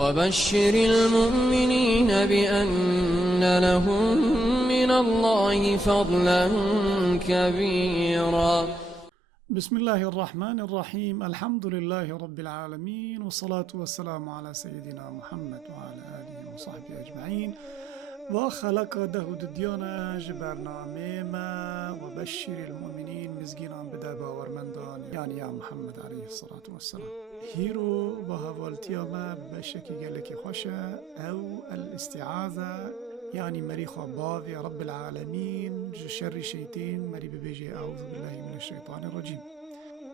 وبشر المؤمنين بأن لهم من الله فضلا كبيرا. بسم الله الرحمن الرحيم. الحمد لله رب العالمين، والصلاة والسلام على سيدنا محمد وعلى آله وصحبه أجمعين. وخلق دهود ديانا برنامه ما وبشر المؤمنين مزگینان بده باورمندان يعني يا محمد عليه الصلاة والسلام. هيرو وهوالتيا ما بشكي قالك خوشة أو الاستعاذة يعني مريخ باوي رب العالمين شر شيطان مري ببيجي أعوذ بالله من الشيطان الرجيم.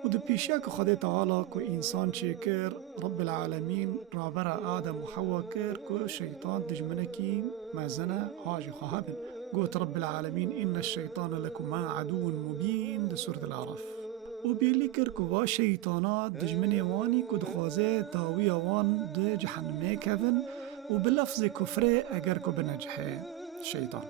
ودو پیشک خدا تعالی کو انسان چه کر رب العالمین رابر آدم و حوا کر کو شیطان دجمنکی مازنه حاج خهابن قوت رب العالمين إن الشيطان لكم عدو مبين ده سورة العرف. وبيلي كر كوا شيطانات دجمني واني كد خوازه تاوي وان ده جحنمي كفن وبلفظ كفره اگر كو بنجحه شيطان.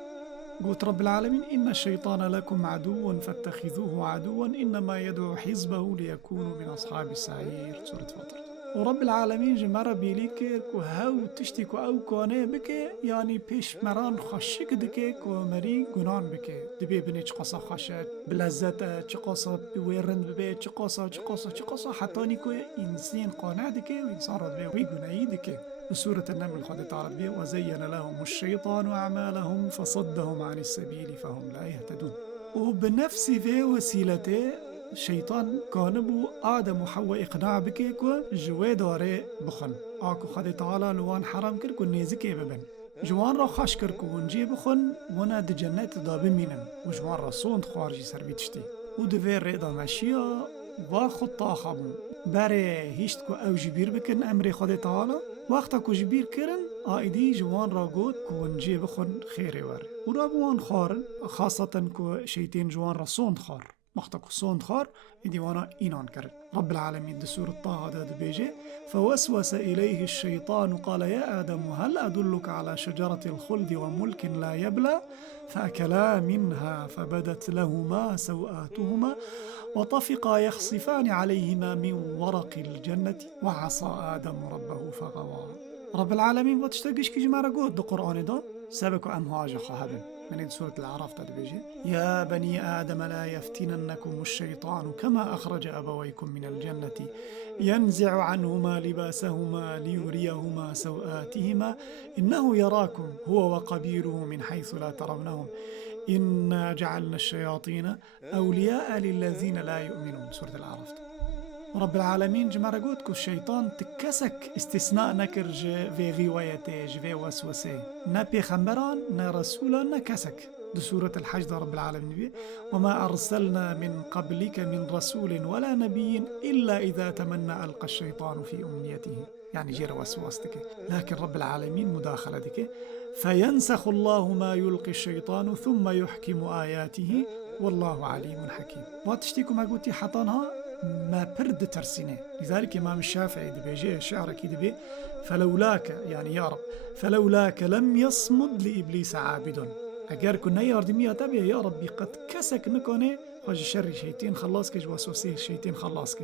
قوت رب العالمين إن الشيطان لكم عدو فاتخذوه عدوا إنما يدعو حزبه ليكونوا من أصحاب السعير سورة فاطر. ورب العالمين جمرة بيليكر كو هاو تشتكو أو كونه بكي يعني بيش مران خشك دكي كو مري قنان بكي دبي بني چقصا خشت بلزتا چقصا بويرن ببي چقصا حتى نيكو إنسان قانع دكي وإنسان رد بي ويقنعي دكي. بسورة النمل خد تعالى بيه وزين لهم الشيطان أعمالهم فصدهم عن السبيل فهم لا يهتدون. وبنفس ذي وسيلته شيطان كانبو آدم وحواء إقناع بكيكو جوي داري بخن آكو خد تعالى لوان حرام كركو نيزكي ببن جوان را خاش كركو ونجي بخن ونا دي جنات دا بمينن وجوان را صوند خارجي سر بيتشتي ودفي ريدا ماشيا واخد طاخبون باري هيشتكو او جبير بكن امري خد تعالى وقتا كو جبير كرن آئدي جوان را قود كو ونجي بخن خيري ور ورا بوان خارن خاصة كو شيطين جوان را صوند خار مختك صوند خار ديوانا إينان كرد. رب العالمين دي سورة طه دا بيجي فوسوس إليه الشيطان قال يا آدم هل أدلك على شجرة الخلد وملك لا يبلى فأكلا منها فبدت لهما سوآتهما وطفقا يخصفان عليهما من ورق الجنة وعصى آدم ربه فغوى. رب العالمين وتشتقش كي جمارة قود دو قرآن دا سبكو أمهاج خهبن من سورة الأعراف تدبيجي يا بني آدم لا يفتننكم الشيطان كما أخرج أبويكم من الجنة ينزع عنهما لباسهما ليريهما سوآتهما إنه يراكم هو وقبيله من حيث لا ترونهم إنا جعلنا الشياطين أولياء للذين لا يؤمنون سورة الأعراف. رب العالمين جمارة قوتكو الشيطان تكسك استثناء نكر في غوايته في وسوسه نا بيخمبران نا رسولا نا كسك دو سورة الحج رب العالمين وما أرسلنا من قبلك من رسول ولا نبي إلا إذا تمنى ألقى الشيطان في أمنيته يعني جير وسوستك لكن رب العالمين مداخلتك فينسخ الله ما يلقي الشيطان ثم يحكم آياته والله عليم حكيم. واتشتيكو ما قلتي حطانها ما برد ترسينه. لذلك إمام الشافعي دبيجي شعر كده فلولاك يعني يا رب فلولاك لم يصمد لإبليس عابد أجر كنا يردمية تبي يا ربي قد كسك نكونه خج شر شيطان خلاصك وسوسه شيطان خلاصك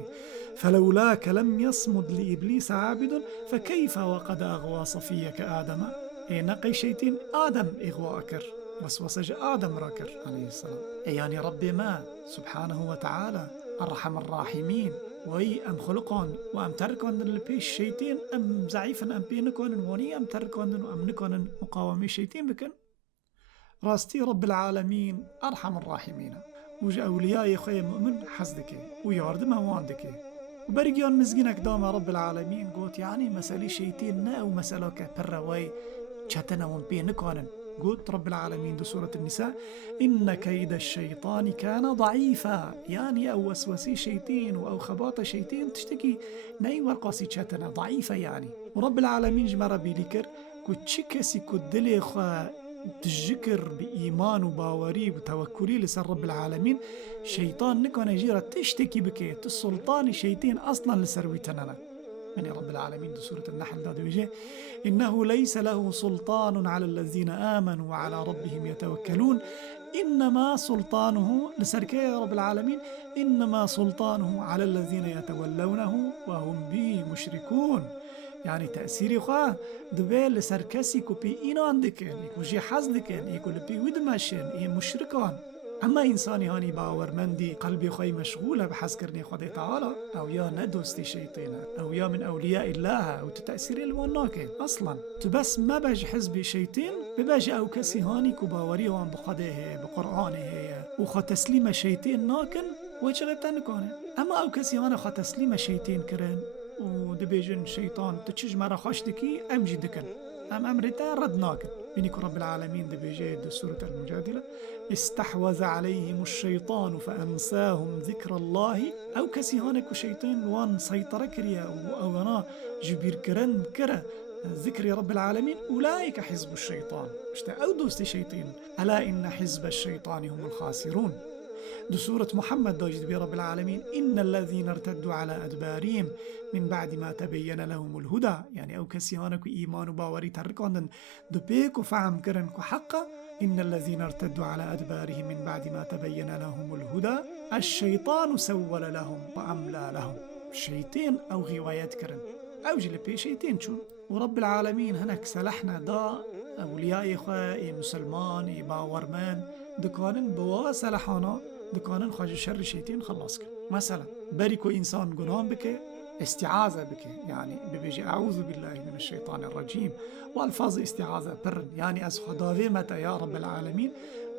فلولاك لم يصمد لإبليس عابد فكيف وقد أغوى صفيك آدم نقي شيطان آدم إغواء أكر وسوسج آدم راكر عليه السلام يعني ربي ما سبحانه وتعالى أرحم الراحمين وي أم خلقون وأم تركون البيش شيطين أم ضعيفا أم بينكون وني أم تركون وأم نكون مقاومي شيطين بكن راستي رب العالمين أرحم الراحمين وج أولياء خير مؤمن حزدك وياردم واندك وبرجيان مزجينك دام رب العالمين قلت يعني مسألة شيطين نا أو مسألة كبرواي شتنا وأم بينكون قلت رب العالمين دو سورة النساء إن كيد الشيطان كان ضعيفا يعني أو وسوسي شيطين أو خباط شيطين تشتكي ناي ورقاسي شاتنا ضعيفة يعني. ورب العالمين جمرة بيليكر كنت شكسي كدلي تجكر بإيمان وباوري وتوكلي لسر رب العالمين شيطان نكون جيرة تشتكي بكيت السلطان شيطين أصلا لسرويتنا من رب العالمين دو سورة النحل دا دوجه إنه ليس له سلطان على الذين آمنوا وعلى ربهم يتوكلون إنما سلطانه لسركي رب العالمين إنما سلطانه على الذين يتولونه وهم به مشركون يعني تأثيري خواه دبي لسر كسي كو بي إينان دكن يكو جي حز دكن يكو لبي ودمشن يه مشركان. اما انسانی هانی باورمندی قلبی خوی مشغوله بحث کرنی خدای تعالی او یا ندوستی شیطانه او یا من اولیاء الله او تأثیر الواناکه اصلا تو بس ما بج حزب شیطان بباج او کسی هانی کو باوری هم بخداه بقرآنه و خو تسلیم شیطان ناکن و چه نکنه. اما او کسی هانی خو تسلیم شیطان کرن و دبیجن شیطان تچج مرا خوش دکی امجی دکن ام امرتا رد ناكن. بينك رب العالمين بجيد سورة المجادلة استحوذ عليهم الشيطان فأنساهم ذكر الله أو كسيهانك شيطان وان سيطرة كريا أو أنا جبير كرن كرا ذكر رب العالمين أولئك حزب الشيطان أو دوست شيطان ألا إن حزب الشيطان هم الخاسرون. دو سورة محمد داجد برب العالمين إن الذين ارتدوا على أدبارهم من بعد ما تبين لهم الهدى يعني أو كسيانك إيمان باوري تركاندن دو بيكو فهم كرنكو حقا إن الذين ارتدوا على أدبارهم من بعد ما تبين لهم الهدى الشيطان سول لهم وأملى لهم. شيطان أو غوايات كرن أو جلبي شيطان شو ورب العالمين هناك سلحنا دا أولياء إخوة مسلمان باورمان دكانن بوا سلحانا دكانن خواج شر شيطان خلاص كن. مثلا بريكو إنسان جنان بك استعاذة بك يعني ببيجي أعوذ بالله من الشيطان الرجيم والفاظ استعاذة بر يعني از خداوي متى يا رب العالمين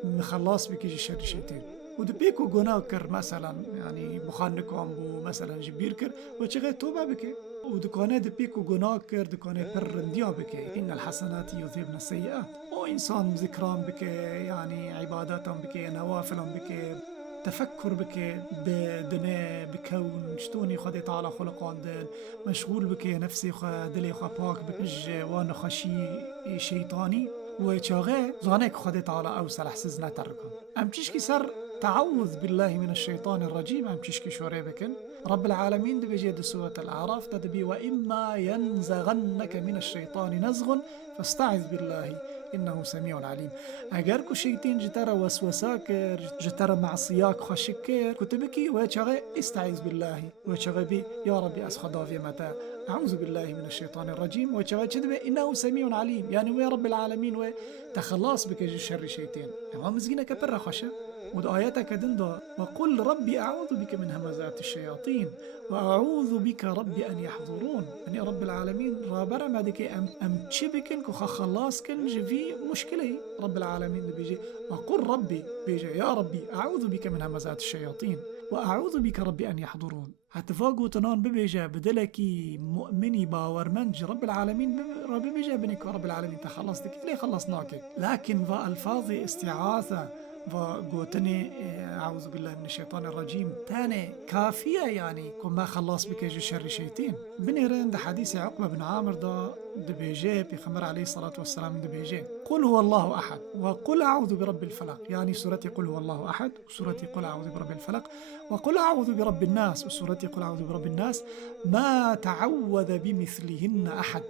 مخلص بك شر شيطان ودبيكو جنان كر مثلا يعني بخانكم بو مثلا جبير كر وشغل توبة بك ودكانه دبيكو جنان كر دكانه بر رنديا بك إن الحسنات يذهبن السيئات وإنسان ذكران بك يعني عباداتهم بك نوافلهم بك تفكر بك بدنا بكون شتوني خدي تعالى خلقان دل مشغول بك نفسي دلي باك بكج وانا خشي شيطاني وشاغي زانك خدي تعالى او سلح سزنا تركن ام تشكي سر تعوذ بالله من الشيطان الرجيم ام تشكي شوري بكن. رب العالمين بجد سورة الأعراف تدبي وإما ينزغنك من الشيطان نزغ فاستعذ بالله إنه سميع عليم. أجر كو شيطان جترى وسوساكر جترى معصياك خشكر كتبكي وشغي استعذ بالله وشغي بي يا ربي أسخدا في متى أعوذ بالله من الشيطان الرجيم وشغي تدبي إنه سميع عليم يعني ويا رب العالمين وتخلص بك شر شيطان. أما مزجينك برا خشة ودآياتك دندا وقل ربي أعوذ بك من همزات الشياطين وأعوذ بك ربي أن يحضرون. يعني رب العالمين رابر ما ديك أم تشبكن كو خلاص كن جفي مشكلة رب العالمين بيجي وقل ربي بيجي يا ربي أعوذ بك من همزات الشياطين وأعوذ بك ربي أن يحضرون. هتفاقوا تنان ببيجا بدلكي مؤمني باورمنج رب العالمين ربي بيجا بنك رب العالمين تخلص ديك ليه خلصناك لكن فالفاظ استعاذة وقوتني أعوذ بالله من الشيطان الرجيم تاني كافية يعني كما خلص بك شر شيطان. بنيرين ده حديث عقبة بن عامر ده دبيجي بخمر عليه الصلاة والسلام دبيجي قل هو الله أحد وقل أعوذ برب الفلق يعني سورة قل هو الله أحد وسورة قل أعوذ برب الفلق وقل أعوذ برب الناس وسورة قل أعوذ برب الناس ما تعوذ بمثلهن أحد.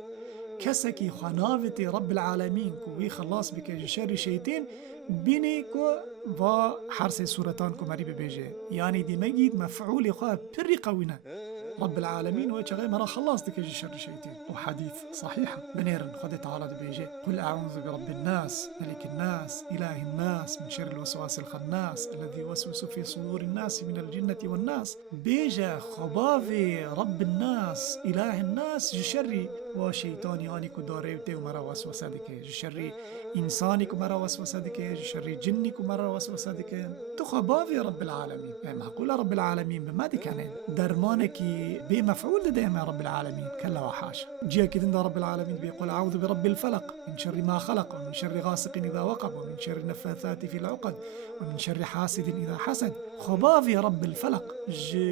كسكي خنافتي رب العالمين كوي خلاص بك شر شيطان بينيكو و حرس سورتان كو مريب بيجي يعني دي مجيد مفعول خواه بري قوينا رب العالمين وشغي مرا خلاص ديك شر شيطان. وحديث صحيحة بنيرن خدي تعالى دي بيجي قل أعوذ برب الناس ملك الناس إله الناس من شر الوسواس الخناس الذي يوسوس في صدور الناس من الجنة والناس. بيجا خبافي رب الناس إله الناس جشري وشيطان يعني كو داريوتي ومرا وسوسة ديك جشري إنساني كو مرا وسوسة ديك جشري جني كو مرا وسوسة ديك تخبافي رب العالمين يعني معقولة رب العالمين بما دي كان درمانكي بمفعول دائما رب العالمين كلا وحاشا. جاء كذا رب العالمين بيقول أعوذ برب الفلق من شر ما خلق ومن شر غاسق إذا وقب ومن شر النفاثات في العقد ومن شر حاسد إذا حسد. خبافي رب الفلق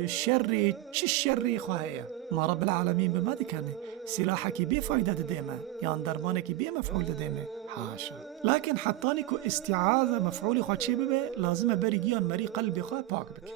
شر الشر خواهية ما رب العالمين بما دي كان سلاحك بفايدة دائما يعني درمانك بمفعول دائما حاشا. لكن حتاني كو استعاذة مفعول خوا چه ببه لازم بري گيان مري قلبي خوا پاك بك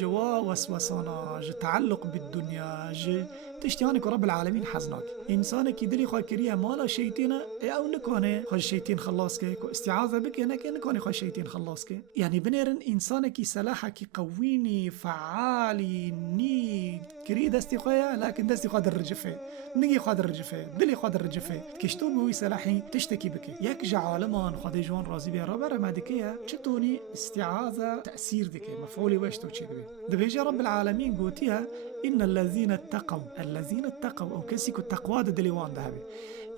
جوا وسوسانا ج تعلق بالدنيا ج تشتياني كو رب العالمين حزناك انسان كي دلي خوا كريا مالا شيطينا او نكونه خوا الشيطين خلاص كي كو استعاذة بك نكونه خوا الشيطين خلاص كي يعني بنيرن انسان كي سلاحة كي قويني فعالي ني كري دستي خويا لكن دستي خوا درجفه نجي خوا درجفه دلي خوا درجفه كشتو بوي سلاحي تشتكي بك يك جعالمان خدي جوان راضي بيا ربر ما دكيا چتوني استعاذة تأثير دكي مفعولي واشتو چه دبيجي رب العالمين قوتيها إن الذين اتقوا أو كسيكو التقوى دليوان دهبي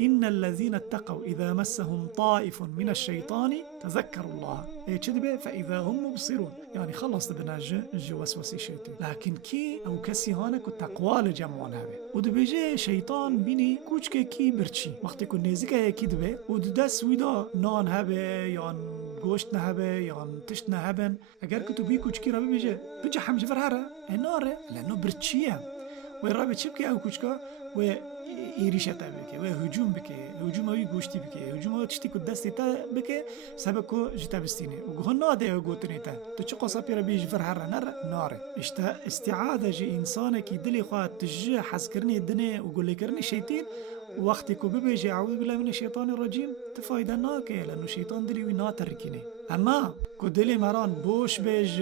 إن الذين اتقوا إذا مسهم طائف من الشيطان تذكروا الله يتشدبه فإذا هم مبصرون يعني خلص بناجة وسوسي شيطان لكن كي أو كسي هانك التقوى لجمعان هبه ودبيجي شيطان بيني كوچك كي برچي وقت يكون نيزيكا يكي دبه وددس ويدا نان هبه يان گوشت نهبه يان تشت نهبن اگر كتو بي كوچكي رابي بيجي حمج فرهره النار لأنه برچيه ويرابي چبكي أو كوچكا و ایریشتا بکه و هجوم بکه هجوم اوی گوشتی بکه هجوم اوی تشتی کد دستی تا بکه سبب کو جتا بستینه و گهن ناده او گوتنی تا تو چه قصا پیرا بیج فرهر ناره اشتا استعاده جی انسان کی دلی خواه تجه حز کرنی دنه و گلی کرنی شیطین وقتی کو ببیجی اعوذ بالله من الشیطان الرجیم تفایده ناکه لانو شیطان دلی وی ناترکینه اما کو دلی مران بوش بیج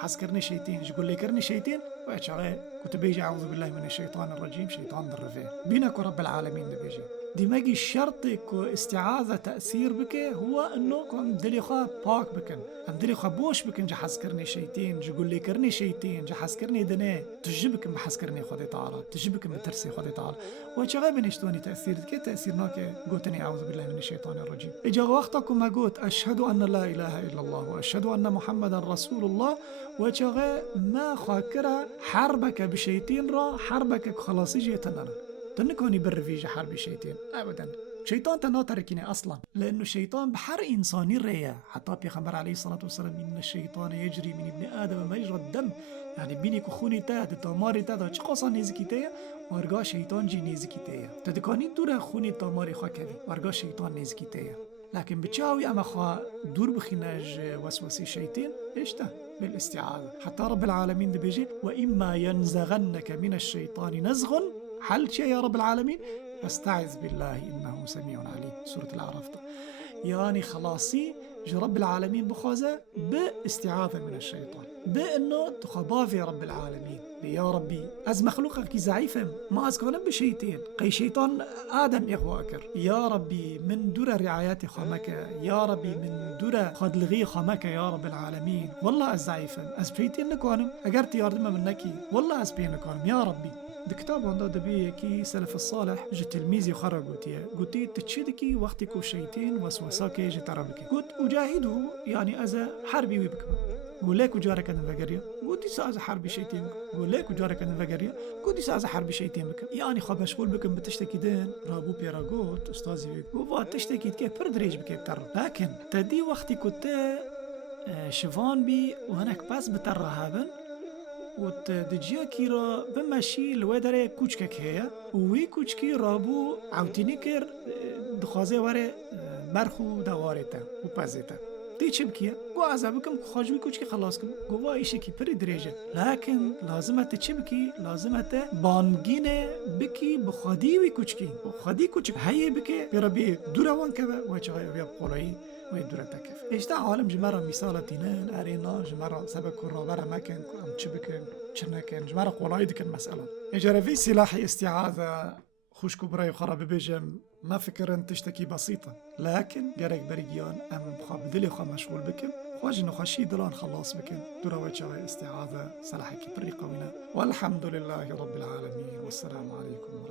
حز کرنی شیطین گلی کرنی شیطین وأشعر كنت بيجي أعوذ بالله من الشيطان الرجيم شيطان الرفيه بينك ورب العالمين ده بيجي دماغي الشرط كو استعاذة تأثير بك هو إنه كم دلي خا باك بكن أم دلي خا بوش بكن جحس كرني شيطين جقول لي كرني شيطين جحس كرني دناه تجيبك بحس كرني خدي تعالى تجيبك بترسي خدي تعالى وأشعر بنشتوني تأثير كي تأثير ناك قوتني أعوذ بالله من الشيطان الرجيم إجا وقتكم ما قلت أشهد أن لا إله إلا الله وأشهد أن محمدا رسول الله وأشعر ما خاكرة حربك بشيطين را حربك خلاصي جيتنا تنكوني بالرفيج حرب شيطان أبدا شيطان تناتركني أصلا لأنه الشيطان بحر إنساني ريا حتى بيخبر عليه الصلاة والسلام إن الشيطان يجري من ابن آدم مجرى الدم يعني بيني كخوني تاد تاماري تاد چقصا نيزكي تايا وارغا شيطان جي نيزكي تايا تدكاني دور خوني تاماري خوا كذي وارغا شيطان نيزكي تايا لكن بتشاوي أما خوا دور بخناج وسوسي شيطان إيشتا بالاستعاذة حتى رب العالمين ده بيجي وإما ينزغنك من الشيطان نزغ حل شيء يا رب العالمين فاستعذ بالله إنه سميع عليم سورة الأعراف يعني خلاصي جي رب العالمين بخوزة باستعاذة من الشيطان بأنه تخبافي رب العالمين يا ربي از مخلوقك كي ضعيفة ما أذكرنا بشيطين قي شيطان آدم إخواكر يا ربي من دور رعايات خامك يا ربي من دور خدلغي خامك يا رب العالمين والله از ضعيفة از بشيطين نكوانم أقرت ياردم منكي والله از بين نكوانم يا ربي دكتاب عنده دبيه كي سلف الصالح جي تلميذي خرا قلتي تتشدكي وقتكو شيطين وسوساكي جي تربكي قلت أجاهده يعني أزا حربي ويبكم قول لك وجارك أنا فقريا قلت سأز حرب شيطين قول لك وجارك أنا فقريا قلت سأز حرب شيطين بك يعني خب مشغول بكم بتشتكي دين رابو بيراغوت أستاذي بك وفات تشتكي كيف بردريج بكيف تر لكن تدي وقتي كنت شفان بي وهناك بس بترهابن وتدجيا كيرا بمشي لودره كوچكك هيا وي كوچكي رابو عوتيني كر دخوازه وره مرخو دوارته وبازته دي چه بكيه گو عذابكم خاجوي كوچكي خلاص كم گو وايشه كي بري دريجه لكن لازمته چه بكي لازمته بانگينه بكي بخادي وي كوچكي بخادي كوچك هي بكي بربي دوروان كبه وچاي بيا قولي ويدورة تكف إشتا عالم جمرة مثالة تنين أرينا جمرة سبك الرابرة مكان أم تشبكن تشنكن جمرة قولايد كان مسألة إجارة في سلاحي استعاذة خوش كبرى وخراب بيجم ما فكر أن تشتكي بسيطة لكن جارك بريجيان أم بخاب دلي خا مشغول بكم خواجن خشي دلان خلاص بكم دورة وجهة استعاذة سلاحك بري قوينا والحمد لله رب العالمين والسلام عليكم